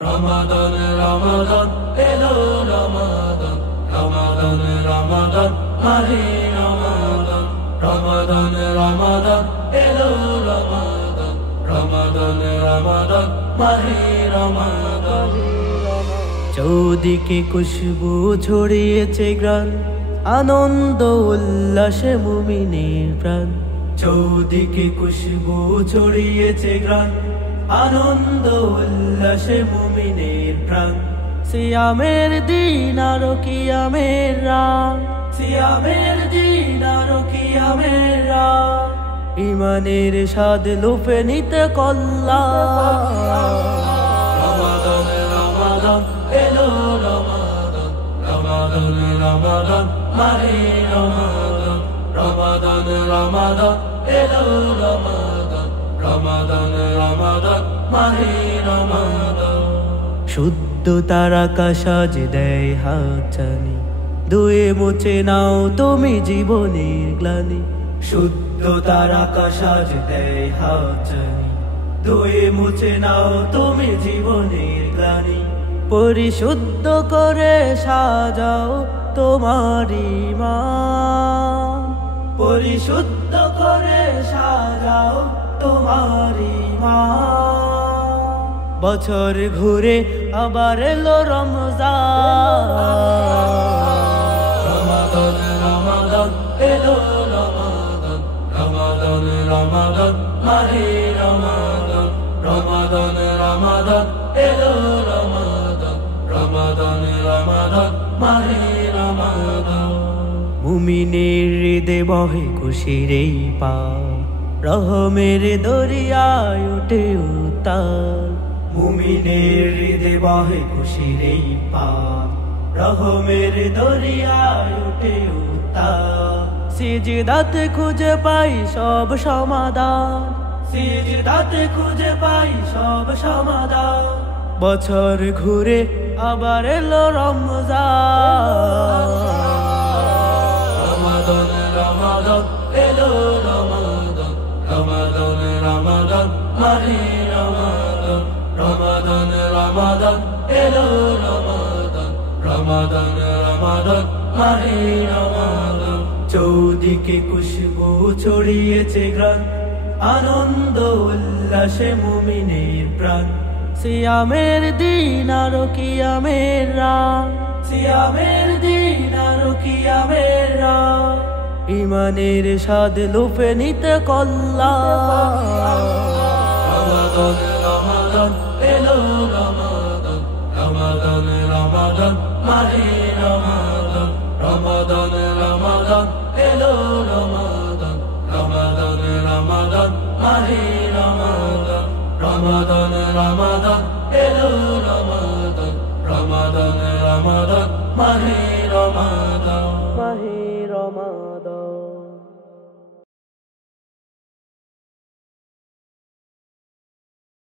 Ramadan, Ramadan, hello Ramadan, Ramadan, Ramadan, Mahi Ramadan, Ramadan, Ramadan, hello Ramadan, Ramadan, Ramadan, Mahi Ramadan. চৌদিকে খুশবু ছড়িয়েছে গ্রান, আনন্দ উল্লাসে মুমিনের প্রাণ। চৌদিকে খুশবু ছড়িয়েছে গ্রান, আনন্দ উল্লাসে মুমিনের প্রাণ। সিয়ামের দিন আরো কিয়ামের রাত, সিয়ামের দিন আরো কিয়ামের রাত। ইমানের স্বাদ লুফে নিতে কল্লা। রমাদান রমাদান এলো রমাদান, রমাদান রমাদান মাহে রমাদান, রমাদান রমাদান এলো রমাদান, রমাদান রমাদান মাহে রমাদান। শুদ্ধ তারকা সাজ দেয় হাতছানি, ধুয়ে মুছে নাও তুমি জীবনের গ্লানি। শুদ্ধ তারকা সাজ দেয় হাতছানি, ধুয়ে মুছে নাও তুমি জীবনের গ্লানি। পরিশুদ্ধ করে সাজাও তোমার ঈমান, পরিশুদ্ধ করে সাজাও তোমার ঈমান। বছর ঘুরে আবার এলো রমজান, রমাদান রমাদান এলো রমাদান, রমাদান রমাদান মাহে রমাদান, রমাদান রমাদান এলো রমাদান, রমাদান রমাদান মাহে রমাদান। মুমিনের হৃদয়ে বহে খুশির এই পাল, রহমের দরিয়ায় ওঠে উত্তাল। মুমিনের হৃদয়ে বহে খুশির এই পাল, রহমের দরিয়ায় ওঠে উত্তাল। সিজদাতে খুঁজে পাই সব সমাধান, সিজদাতে খুঁজে পাই সব সমাধান। বছর ঘুরে আবার এলো রমজান, রমাদান রমাদান এলো রমাদান, রমাদান রমাদান মাহে রমাদান, রমাদান রমাদান এলো রমাদান, রমাদান রমাদান মাহে রমাদান। চৌদিকে খুশবু ছড়িয়েছে গ্রান, আনন্দ উল্লাসে মুমিনের প্রাণ। সিয়ামের দিন আরো কিয়ামের রাত, সিয়ামের দিন আরো কিয়ামের রাত। ইমানের স্বাদ লুফে নিতে কল্লা। রমাদান রমাদান এলো রমাদান, রমাদান রমাদান মাহে রমাদান, রমাদান রমাদান এলো রমাদান, রমাদান রমাদান মাহে রমাদান, রমাদান রমাদান এলো রমাদান, রমাদান রমাদান মাহে রমাদান, মাহে রমাদান।